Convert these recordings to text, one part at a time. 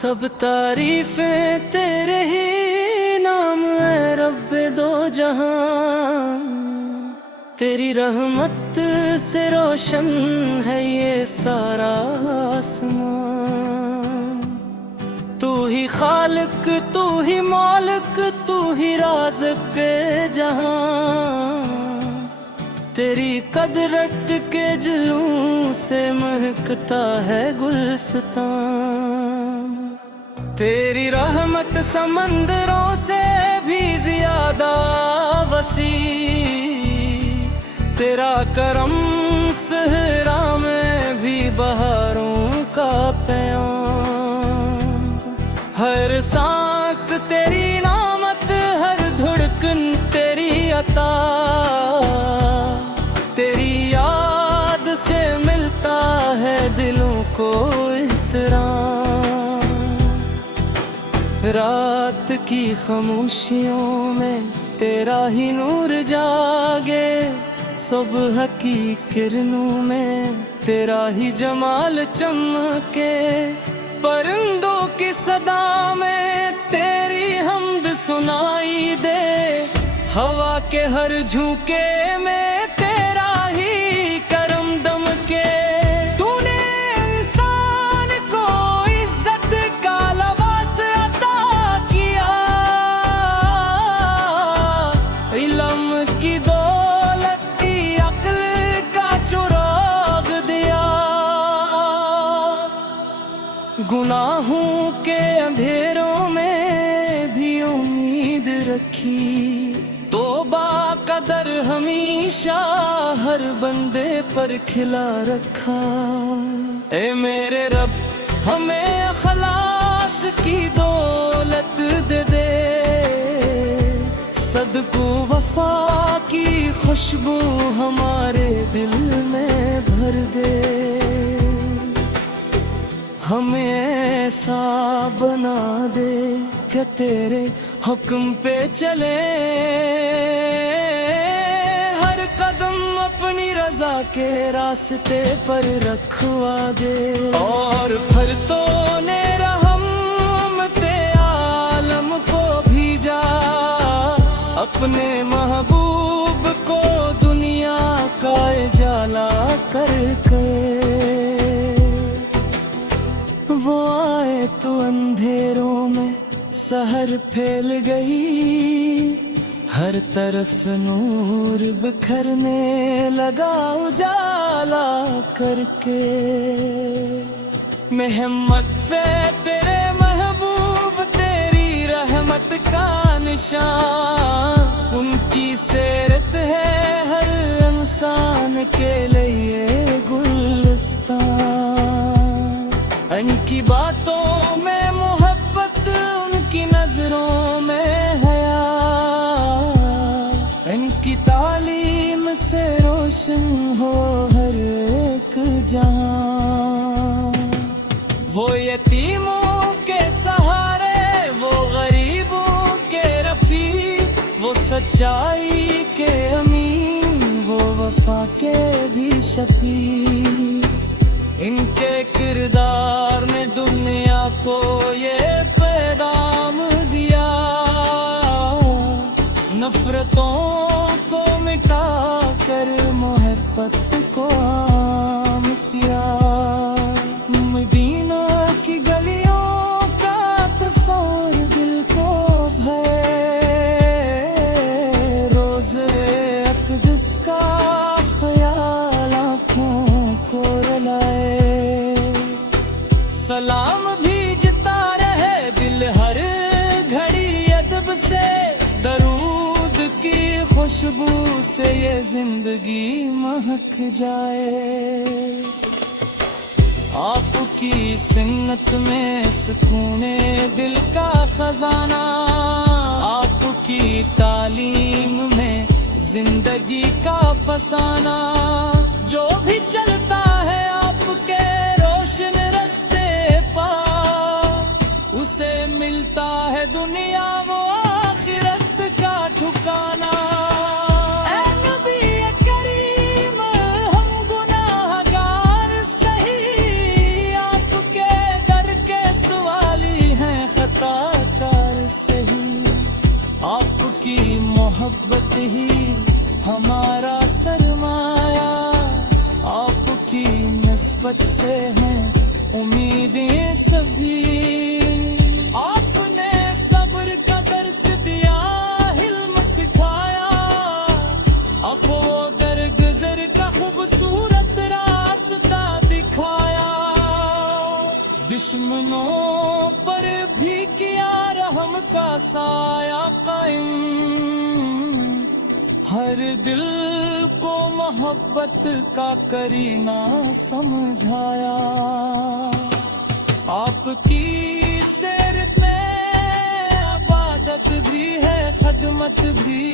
سب تعریفیں تیرے ہی نام اے رب دو جہاں، تیری رحمت سے روشن ہے یہ سارا آسمان۔ تو ہی خالق، تو ہی مالک، تو ہی رازق جہاں، تیری قدرت کے جلوں سے مہکتا ہے گلستان۔ تیری رحمت سمندروں سے بھی زیادہ وسیع، تیرا کرم صحرا میں بھی بہاروں کا پیام۔ ہر سانس تیری نعمت، ہر دھڑکن تیری عطا، تیری یاد سے ملتا ہے دلوں کو احترام۔ رات کی خاموشیوں میں تیرا ہی نور جاگے، صبح کی کرنوں میں تیرا ہی جمال چمکے، پرندوں کی صدا میں تیری حمد سنائی دے، ہوا کے ہر جھونکے میں تیرا ہی کرم دمکے۔ تو نے انسان کو عزت کا لباس عطا کیا، علم کی دولت دی عقل کا چراغ دیا، گناہوں کے اندھیروں میں بھی امید رکھی، توبہ کا در ہمیشہ ہر بندے پر کھلا رکھا۔ اے میرے رب ہمیں اخلاص کی دولت دے دے، صدقوں وفا کی خوشبو ہمارے دل میں بھر دے، ہمیں ایسا بنا دے کہ تیرے حکم پہ چلے، ہر قدم اپنی رضا کے راستے پر رکھوا دے۔ اور پھر تو نے رحمت عالم کو بھیجا، اپنے محبوب کو دنیا کا اجالا کر کے، وہ آئے تو اندھیروں میں سحر پھیل گئی، ہر طرف نور بکھرنے لگا اجالا کر کے۔ محمد پہ تیرے محبوب تیری رحمت کا نشان، ان کی سیرت ہے ہر انسان کے لیے گلستان۔ ان کی باتوں میں محبت، ان کی نظروں میں حیا، ان کی تعلیم سے روشن ہو ہر ایک جہاں۔ وہ یتیموں کے سہارے، وہ غریبوں کے رفیق، وہ سچائی کے امین، وہ وفا کے بھی شفیع۔ ان کے کردار نے دنیا کو یہ پیغام دیا، نفرتوں کو مٹا کر محبت کو عام کیا۔ مدینہ کی گلیوں کا تصور دل کو بھائے، روز اقدس کا خیال آنکھوں کو رلائے۔ سلام بھیجتا رہے دل ہر گھڑی ادب سے، درود کی خوشبو سے یہ زندگی مہک جائے۔ آپ کی سنت میں سکون دل کا خزانہ، آپ کی تعلیم میں زندگی کا فسانہ، جو بھی چلتا ہے آپ کے روشن رستے پا، اسے ملتا ہے دنیا وہ آخرت کا ٹھکانہ۔ اے نبی کریم ہم گناہگار سہی، آپ کے در کے سوالی کی محبت ہی ہمارا سرمایہ، آپ کی نسبت سے ہیں امیدیں سبھی، آپ نے صبر کا درس دیا، حلم سکھایا، عفو درگزر کا خوبصورت راستہ دکھایا، دشمنوں پر بھی کیا رحم کا سایہ قائم، ہر دل کو محبت کا کرینہ سمجھایا، آپ کی سیرت میں عبادت بھی ہے، خدمت بھی،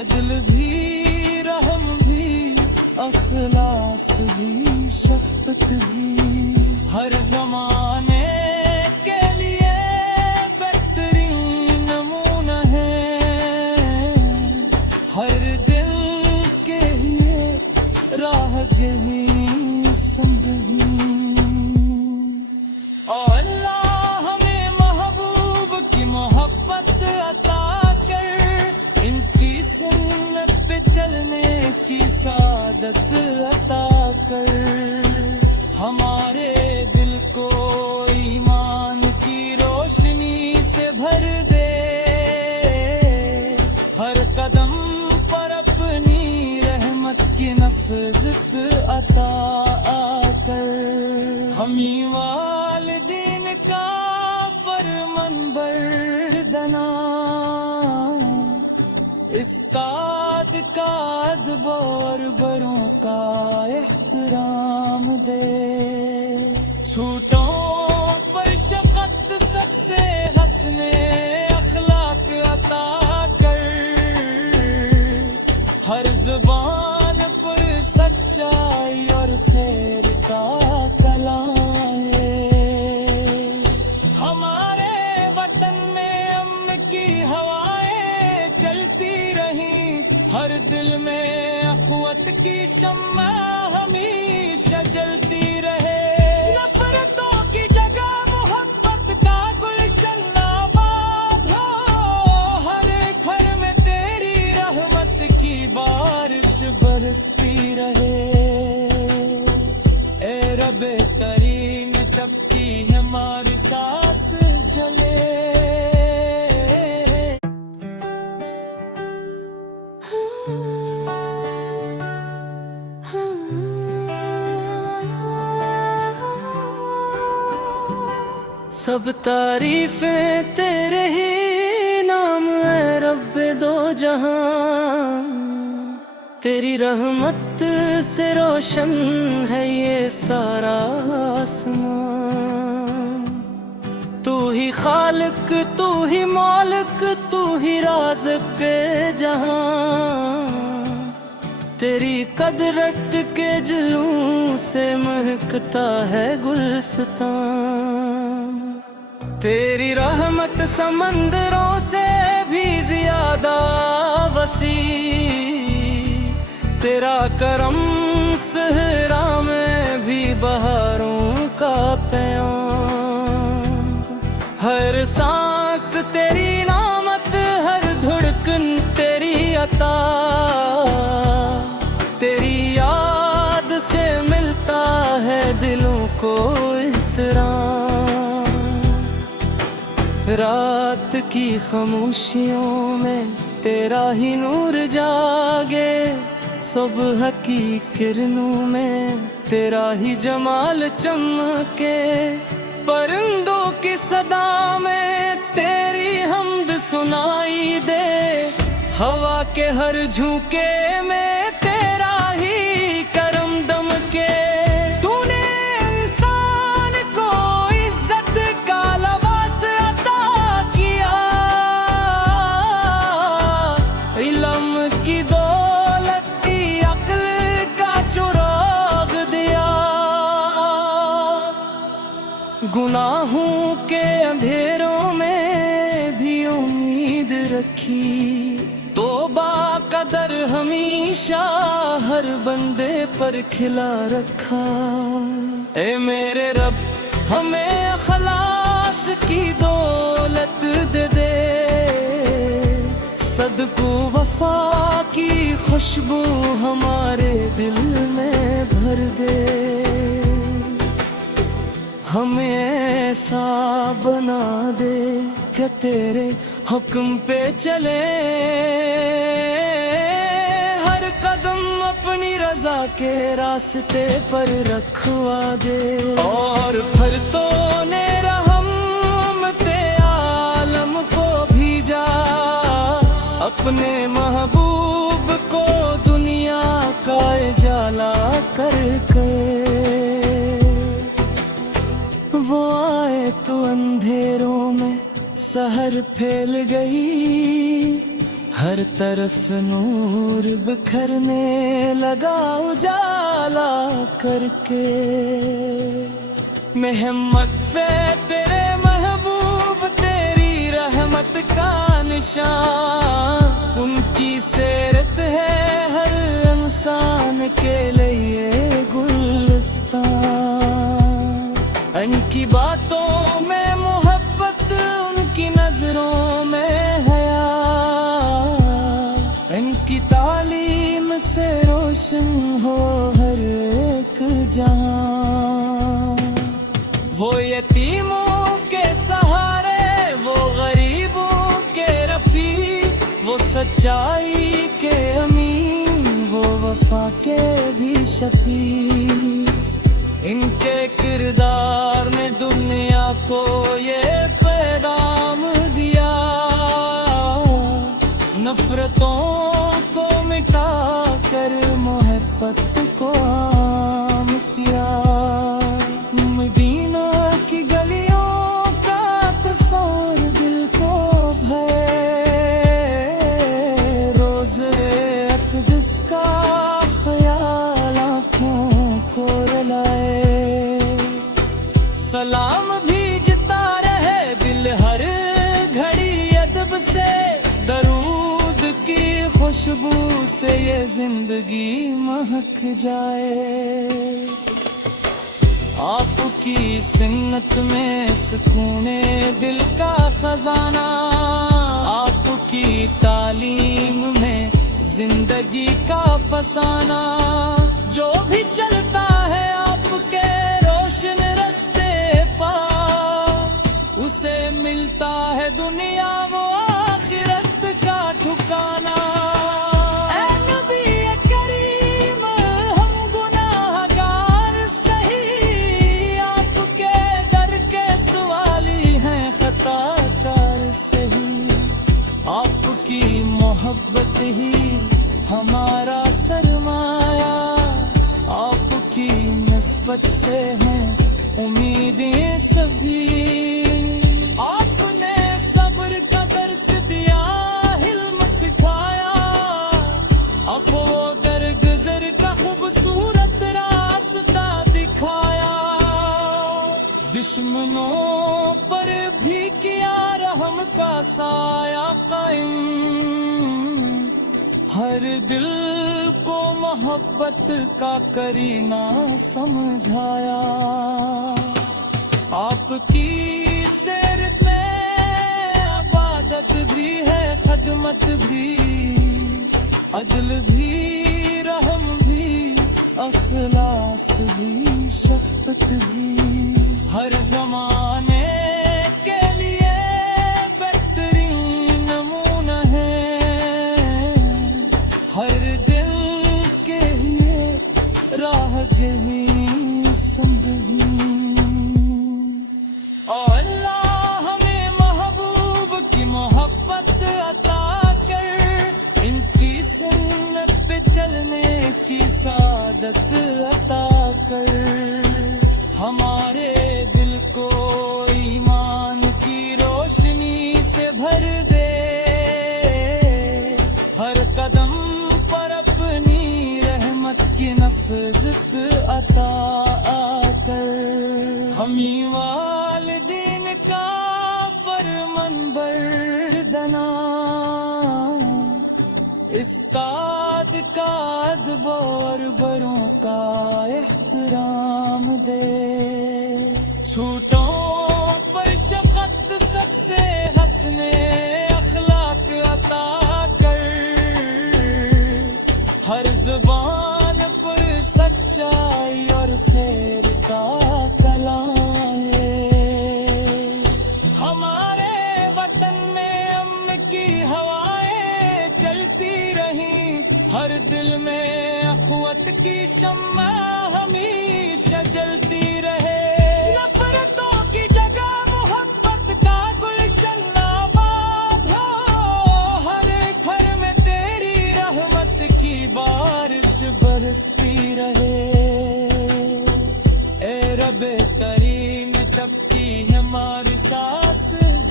عدل بھی، رحم بھی، اخلاص بھی، شفقت بھی، ہر زمانے کے لیے بہترین نمونہ ہے، ہر دل کے لیے راہ گہی سمجھی، اور اللہ ہمیں محبوب کی محبت عطا کر، ان کی سنت پہ چلنے کی سعادت عطا کر، ہمارے دل کو ایمان کی روشنی سے بھر دے، ہر قدم پر اپنی رحمت کی نفذت عطا کر، ہمیں والدین کا فرمان بردنا، استاد کا ادب اور بڑوں کا احترام دے، چھوٹوں پر شفقت، سب سے حسن اخلاق عطا کر، ہر زبان پر سچائی اور خیر کا کلام ہے، ہمارے وطن میں امن کی ہوائیں چلتی رہیں، ہر دل میں اخوت کی شمع ہمیشہ جلتی رہے، نفرتوں کی جگہ محبت کا گلشن آباد ہو، ہر گھر میں تیری رحمت کی بارش برستی رہے، اے رب کریم جب کی ہماری سانس جلے، سب تعریفیں تیرے ہی نام اے رب دو جہاں، تیری رحمت سے روشن ہے یہ سارا آسمان، تو ہی خالق، تو ہی مالک، تو ہی رازق جہاں، تیری قدرت کے جلوں سے مہکتا ہے گلستان، تیری رحمت سمندروں سے بھی زیادہ وسیع، تیرا کرم صحرا میں بھی بہاروں کا پیام، ہر سانس تیری نعمت، ہر دھڑکن تیری عطا، تیری یاد سے ملتا ہے دلوں کو احترام، رات کی خاموشیوں میں تیرا ہی نور جاگے، صبح کی کرنوں میں تیرا ہی جمال چمکے، پرندوں کی صدا میں تیری حمد سنائی دے، ہوا کے ہر جھونکے میں تیرا ہی کرم دمکے، تو نے انسان کو عزت کا لباس عطا کیا، علم کی دولت کی عقل کا چراغ دیا، گناہوں کے اندھیروں میں بھی امید رکھی، توبہ کا در ہمیشہ ہر بندے پر کھلا رکھا، اے میرے رب ہمیں اخلاص کی دولت دے دے، خوشبو ہمارے دل میں بھر دے، ہمیں ایسا بنا دے کہ تیرے حکم پہ چلے، ہر قدم اپنی رضا کے راستے پر رکھوا دے، اور پھر تو نے رحمت عالم کو بھیجا، اپنے محبوب کو دنیا کا اجالا کر کے، وہ آئے تو اندھیروں میں سحر پھیل گئی، ہر طرف نور بکھرنے لگا اجالا کر کے، محمد پہ تیرے محبوب تیری رحمت کا نشان، ان کی سیرت ہے ہر انسان کے لیے گلستان، ان کی باتوں میں محبت، ان کی نظروں میں حیا، ان کی تعلیم سے روشن ہو ہر ایک جہاں، وہ یتیموں کے سہارے، وہ غریبوں کے رفیق، وہ سچائی کے امین، وہ وفا کے بھی شفیع، ان کے کردار نے دنیا کو یہ پیغام دیا، نفرتوں کو مٹا کر محبت کو عام کیا، مدینہ کی گلیوں کا تصور دل کو بھائے، روز اقدس کا خیال آنکھوں کو رلائے، سلام بھیجتا رہے دل ہر گھڑی ادب سے، درود کی خوشبو سے یہ زندگی مہک جائے، آپ کی سنت میں سکون دل کا خزانہ، آپ کی تعلیم میں زندگی کا فسانہ، جو بھی چلتا ہے آپ کے روشن رستے پا، اسے ملتا ہے دنیا وہ آخرت کا ٹھکانہ، اے نبی کریم ہم گناہ گار سہی، آپ کے در کے سوالی ہیں خطا کار سہی، آپ کی محبت ہی ہمارا سرمایہ، آپ کی نسبت سے ہیں امیدیں سبھی، آپ نے صبر کا درس دیا، حلم سکھایا، عفو درگزر کا خوبصورت راستہ دکھایا، دشمنوں پر بھی کیا رحم کا سایہ قائم، ہر دل کو محبت کا کرینہ سمجھایا، آپ کی سیرت میں عبادت بھی ہے، خدمت بھی، عدل بھی، رحم بھی، اخلاص بھی، شفقت بھی، ہر زمانے کے لیے بہترین نمونہ ہے، ہر دل کے لیے راہ گہی سمجھی، اور اللہ ہمیں محبوب کی محبت عطا کر، ان کی سنت پہ چلنے کی سعادت عطا کر، ہمارے دل کو ایمان کی روشنی سے بھر دے، ہر قدم پر اپنی رحمت کی نفذت عطا کر، ہمیں والدین کا فرمان بردنا، استاد کا ادب اور بڑوں کا احترام دے، چھوٹوں پر شفقت سب سے حسن اخلاق عطا کر، ہر دل میں اخوت کی شمع ہمیشہ جلتی رہے، نفرتوں کی جگہ محبت کا گلشن آباد ہو، ہر گھر میں تیری رحمت کی بارش برستی رہے، اے رب کریم جب کی ہماری سانس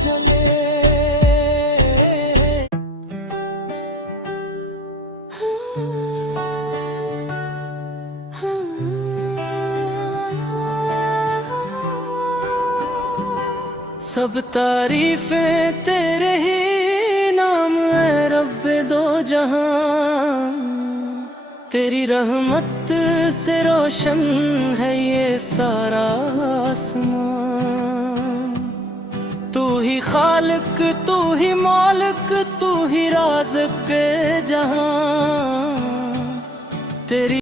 جلے۔ سب تعریفیں تیرے ہی نام اے رب دو جہاں، تیری رحمت سے روشن ہے یہ سارا آسمان، تو ہی خالق تو ہی مالک تو ہی رازق جہاں، تیری